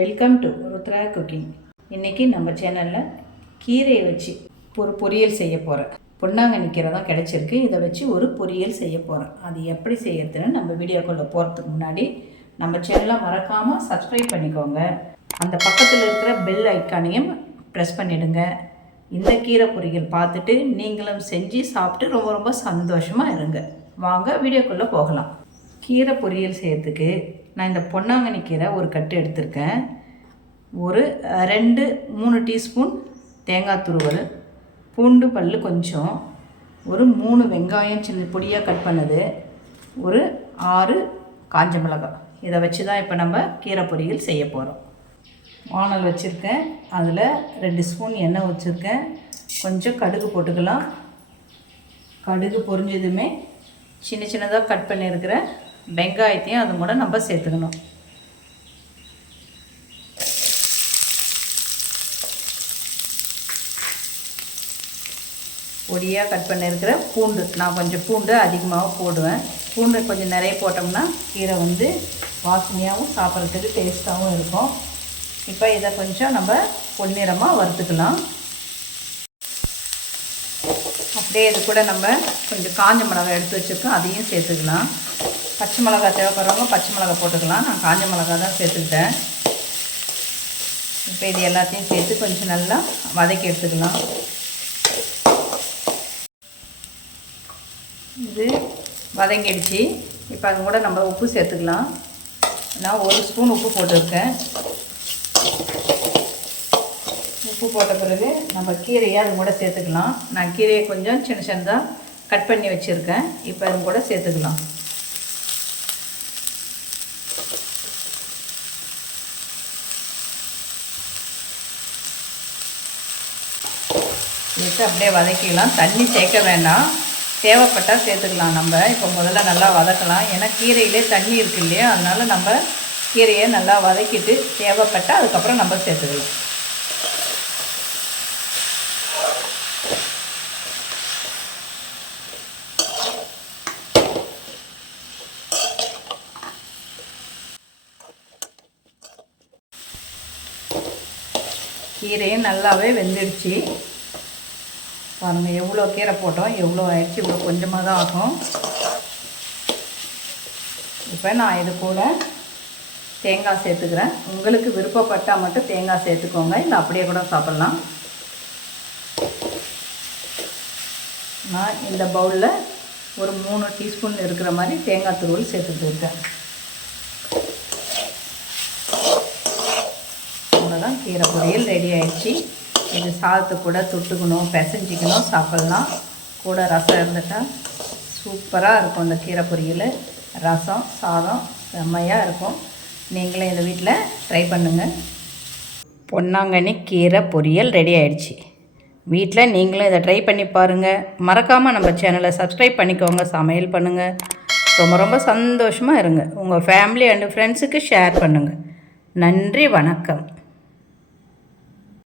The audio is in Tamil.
Welcome to Rudra cooking. இன்றைக்கி நம்ம சேனலில் கீரையை வச்சு ஒரு பொரியல் செய்ய போகிறேன். பொன்னாங்கண்ணி கீரை தான் கிடச்சிருக்கு. இதை வச்சு ஒரு பொரியல் செய்ய போகிறேன். அது எப்படி செய்யறதுன்னு நம்ம வீடியோக்குள்ளே போகிறதுக்கு முன்னாடி நம்ம சேனலை மறக்காமல் சப்ஸ்கிரைப் பண்ணிக்கோங்க. அந்த பக்கத்தில் இருக்கிற பெல் ஐக்கானையும் ப்ரெஸ் பண்ணிவிடுங்க. இந்த கீரை பொரியல் பார்த்துட்டு நீங்களும் செஞ்சு சாப்பிட்டு ரொம்ப ரொம்ப சந்தோஷமாக இருங்க. வாங்க வீடியோக்குள்ளே போகலாம். கீரை பொரியல் செய்யறதுக்கு நான் இந்த பொன்னாங்கண்ணி கீரை ஒரு கட்டு எடுத்திருக்கேன். ஒரு 2-3 டீஸ்பூன் தேங்காய் துருவல், பூண்டு பல் கொஞ்சம், ஒரு 3 வெங்காயம் சின்ன பொடியாக கட் பண்ணது, ஒரு 6 காஞ்ச மிளகாய். இதை வச்சு தான் இப்போ நம்ம கீரை பொரியல் செய்ய போகிறோம். வானல் வச்சுருக்கேன். அதில் 2 ஸ்பூன் எண்ணெய் வச்சுருக்கேன். கொஞ்சம் கடுகு போட்டுக்கலாம். கடுகு பொரிஞ்சதுமே சின்ன சின்னதாக கட் பண்ணியிருக்கிற வெங்காயத்தையும் அது கூட நம்ம சேர்த்துக்கணும். பொடியாக கட் பண்ணியிருக்கிற பூண்டு, நான் கொஞ்சம் பூண்டு அதிகமாக போடுவேன். பூண்டு கொஞ்சம் நிறைய போட்டோம்னா கீரை வாசனையாகவும் சாப்பிட்றதுக்கு டேஸ்ட்டாகவும் இருக்கும். இப்போ இதை கொஞ்சம் நம்ம பொன்னிறமாக வறுத்துக்கலாம். அப்படியே இது கூட நம்ம கொஞ்சம் காஞ்ச மிளகாய் எடுத்து வச்சுருக்கோம், அதையும் சேர்த்துக்கலாம். பச்சை மிளகாய் தேவைப்படுறவங்க பச்சை மிளகாய் போட்டுக்கலாம். நான் காஞ்ச மிளகாய் தான் சேர்த்துக்கிட்டேன். இப்போ இது எல்லாத்தையும் சேர்த்து கொஞ்சம் நல்லா வதக்கி எடுத்துக்கலாம். இது வதங்கிடுச்சு. இப்போ அது கூட நம்ம உப்பு சேர்த்துக்கலாம். நான் 1 ஸ்பூன் உப்பு போட்டிருக்கேன். உப்பு போட்ட பிறகு நம்ம கீரையை அது கூட சேர்த்துக்கலாம். நான் கீரையை கொஞ்சம் சின்ன சின்னதாக கட் பண்ணி வச்சுருக்கேன். இப்போ அது கூட சேர்த்துக்கலாம். சேர்த்து அப்படியே வதக்கிக்கலாம். தண்ணி சேர்க்க வேண்டாம், தேவைப்பட்டால் சேர்த்துக்கலாம். நம்ம இப்போ முதல்ல நல்லா வதக்கலாம். ஏன்னா கீரையிலே தண்ணி இருக்குது இல்லையா, அதனால் நம்ம கீரையை நல்லா வதக்கிட்டு தேவைப்பட்டால் அதுக்கப்புறம் நம்ம சேர்த்துக்கலாம். கீரையும் நல்லாவே வெந்துடுச்சு. பாருங்கள் எவ்வளோ கீரை போட்டோம், எவ்வளோ ஆயிடுச்சு. இவ்வளோ கொஞ்சமாக தான் ஆகும். இப்போ நான் இது கூட தேங்காய் சேர்த்துக்கிறேன். உங்களுக்கு விருப்பப்பட்டால் மட்டும் தேங்காய் சேர்த்துக்கோங்க, இல்லை அப்படியே கூட சாப்பிட்லாம். நான் இந்த பவுலில் ஒரு 3 டீஸ்பூன் இருக்கிற மாதிரி தேங்காய் துருவல் சேர்த்துட்டு இருக்கேன். அவ்வளோதான், கீரை பொரியல் ரெடி ஆயிடுச்சு. இது சாதத்து கூட தொட்டுக்கணும், பிசைஞ்சிக்கணும், சாப்பிட்லாம். கூட ரசம் இருந்துட்டால் சூப்பராக இருக்கும். இந்த கீரை பொரியல் ரசம் சாதம் செம்மையாக இருக்கும். நீங்களே இந்த வீட்டில் ட்ரை பண்ணுங்கள். பொன்னாங்கண்ணி கீரை பொரியல் ரெடி ஆயிடுச்சு. வீட்டில் நீங்களும் இதை ட்ரை பண்ணி பாருங்கள். மறக்காமல் நம்ம சேனலை சப்ஸ்கிரைப் பண்ணிக்கோங்க. சமையல் பண்ணுங்கள். ரொம்ப ரொம்ப சந்தோஷமாக இருங்க. உங்கள் ஃபேமிலி அண்டு ஃப்ரெண்ட்ஸுக்கு ஷேர் பண்ணுங்கள். நன்றி, வணக்கம்.